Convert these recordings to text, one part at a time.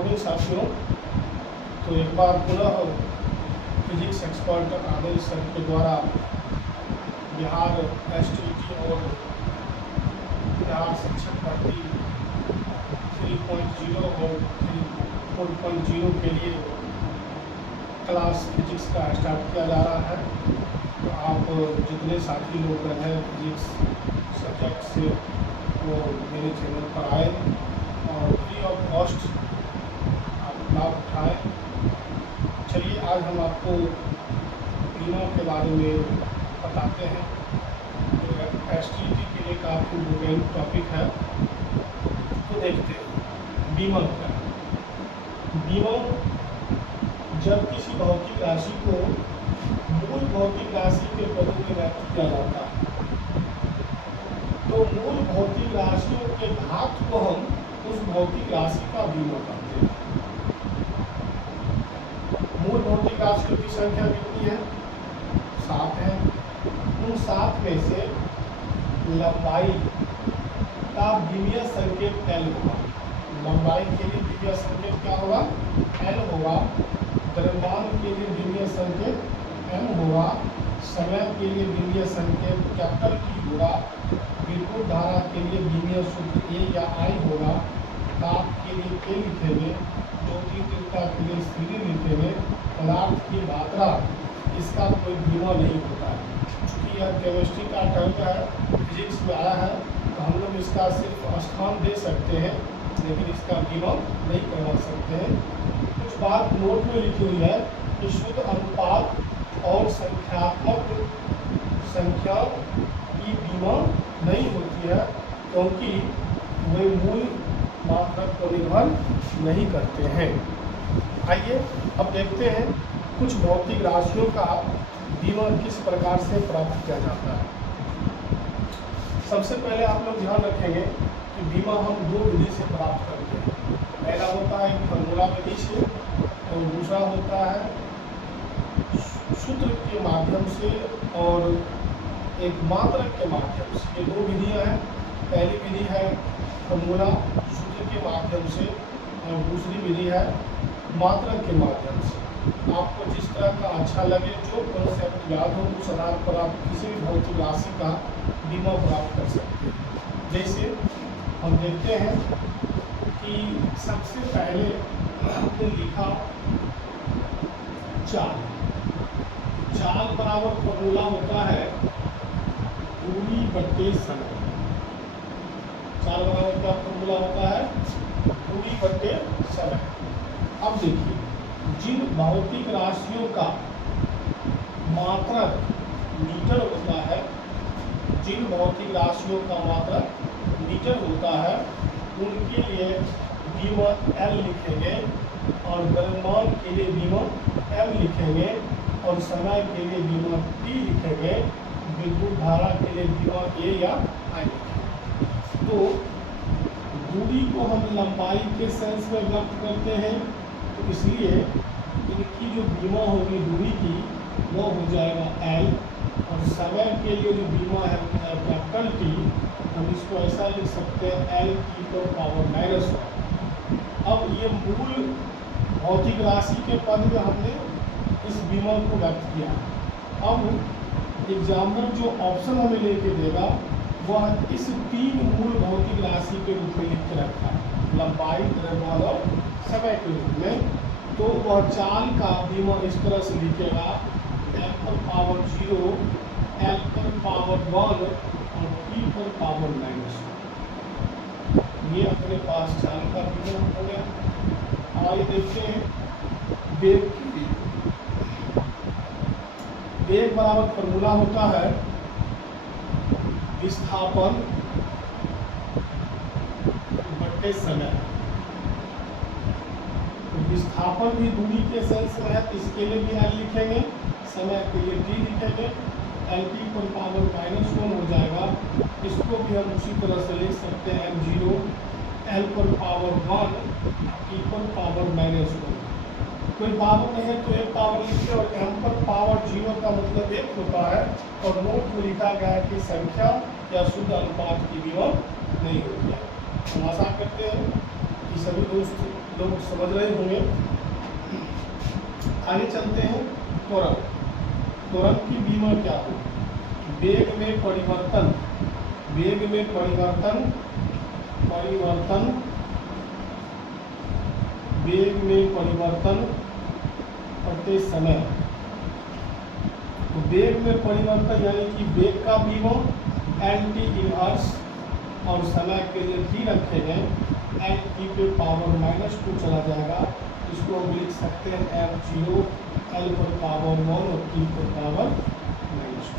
Morning साथियों। तो एक बार पुनः फिजिक्स एक्सपर्ट आदर्श सर के द्वारा बिहार एसटीईटी और बिहार शिक्षक भर्ती 3.0 और 4.0 के लिए क्लास फिजिक्स का स्टार्ट किया जा रहा है। तो आप जितने साथी लोग हैं फिजिक्स सब्जेक्ट से वो मेरे चैनल पर आए और फ्री ऑफ कॉस्ट आप लाभ उठाएँ। चलिए आज हम आपको बीमा के बारे में बताते हैं। एसटीईटी के लिए काफ़ी इम्पोर्टेंट टॉपिक है। तो देखते हैं बीमा क्या है। बीमा जब किसी भौतिक राशि को मूल भौतिक राशि के पदों में व्यक्त किया जाता है तो मूल भौतिक राशियों के घात को हम उस भौतिक राशि का बीमा करते हैं। मूल भौतिक राशियों की संख्या कितनी है? 7 है। उन 7 में से लंबाई का विमीय संकेत L होगा। लंबाई के लिए विमीय संकेत क्या होगा? L होगा। द्रव्यमान के लिए विमीय संकेत M होगा। समय के लिए विमीय संकेत कैपिटल T होगा। विद्युत धारा के लिए विमीय सूत्र A या I होगा। ताप के लिए K लिखेंगे। ज्योति तीव्रता के लिए CD लिखेंगे। पदार्थ की मात्रा इसका कोई बीमा नहीं होता है। चूँकि यह केमिस्ट्री का टर्म है, फिजिक्स में आया है, तो हम लोग इसका सिर्फ स्थान दे सकते हैं लेकिन इसका बीमा नहीं करवा सकते हैं। कुछ बात नोट में लिखी हुई है कि शुद्ध अनुपात और संख्यात्मक संख्या की बीमा नहीं होती है क्योंकि वे मूल मात्रक पर निर्भर नहीं करते हैं। आइए अब देखते हैं कुछ भौतिक राशियों का बीमा किस प्रकार से प्राप्त किया जाता है। सबसे पहले आप लोग ध्यान रखेंगे कि बीमा हम 2 विधि से प्राप्त करते हैं। पहला होता है फॉर्मूला विधि से और दूसरा होता है सूत्र के माध्यम से और एक मात्रक के माध्यम से। ये 2 विधियाँ हैं। पहली विधि है फॉर्मूला सूत्र के माध्यम से और दूसरी विधि है मात्रक के माध्यम से। आपको जिस तरह का अच्छा लगे, जो कॉन्सेप्ट याद हो, उस आधार पर आप किसी भी भौतिक राशि का बीमा प्राप्त कर सकते हैं। जैसे हम देखते हैं कि सबसे पहले हमने लिखा चाल। चाल बराबर फॉर्मूला होता है दूरी बट्टे समय। चाल बराबर क्या फॉर्मूला होता है? दूरी बट्टे समय। अब देखिए, जिन भौतिक राशियों का मात्रक मीटर होता है, जिन भौतिक राशियों का मात्रक मीटर होता है, उनके लिए बीमा L लिखेंगे और द्रव्यमान के लिए बीमा M लिखेंगे और समय के लिए बीमा T लिखेंगे। विद्युत धारा के लिए बीमा A या I लिखेंगे। तो दूरी को हम लंबाई के सेंस में व्यक्त करते हैं, तो इसलिए इनकी जो बीमा होगी दूरी की वो हो जाएगा L और समय के लिए जो बीमा है कैपिटल T, हम इसको ऐसा लिख सकते हैं L की पावर -1। अब ये मूल भौतिक राशि के पद में हमने इस बीमा को व्यक्त किया। अब एग्जाम्पल जो ऑप्शन हमें लेके देगा वह इस 3 मूल भौतिक राशि के रूप में लिख के रखा है, लंबाई, द्रव्यमान और समय के रूप में। तो वह चाल का बीमा इस तरह से लिखेगा L पर पावर 0, L पर पावर 1 और T पर पावर -1। ये अपने पास चाल का बीमा हो गया। आइए देखते हैं वेग की बीमा। वेग बराबर फॉर्मूला होता है विस्थापन बट्टे समय। विस्थापन भी दूरी के सेंस में है, इसके लिए भी L लिखेंगे, समय के लिए T लिखेंगे। LT पर पावर -1 हो जाएगा। इसको भी हम उसी तरह से लिख सकते हैं M0, L पर पावर 1, T पर पावर -1। कोई पावर नहीं है तो एक पावर लिखिए और M पर पावर 0 का मतलब 1 होता है और नोट में लिखा गया है कि संख्या या शुद्ध अनुपात की बीमा नहीं होती है। हम आशा करते हैं कि सभी दोस्त लोग समझ रहे होंगे। आगे चलते हैं। त्वरण, त्वरण की बीमा क्या हो? वेग में परिवर्तन, वेग में परिवर्तन, परिवर्तन, वेग में परिवर्तन करते समय। तो वेग में परिवर्तन यानी कि वेग का विभव एंटी इनवर्स और समय के लिए भी रखे गए एन ई पे पावर -2 चला जाएगा। इसको हम लिख सकते हैं F0 L पर पावर 1 और T पर पावर -2।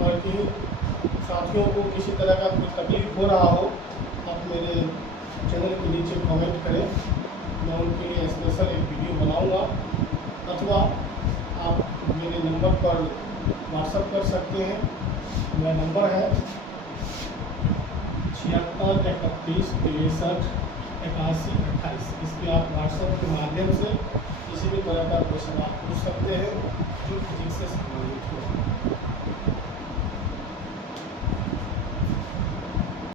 ताकि साथियों को किसी तरह का कोई तकलीफ हो रहा हो, आप मेरे चैनल के नीचे कमेंट करें, मैं उनके लिए स्पेशल एक वीडियो बनाऊंगा, अथवा आप मेरे नंबर पर व्हाट्सएप कर सकते हैं। मेरा नंबर है 76 31 63 81 28। इस पर आप व्हाट्सएप के माध्यम से किसी भी तरह का कोई सवाल पूछ सकते हैं जो फिजिक्स से संबंधित हो।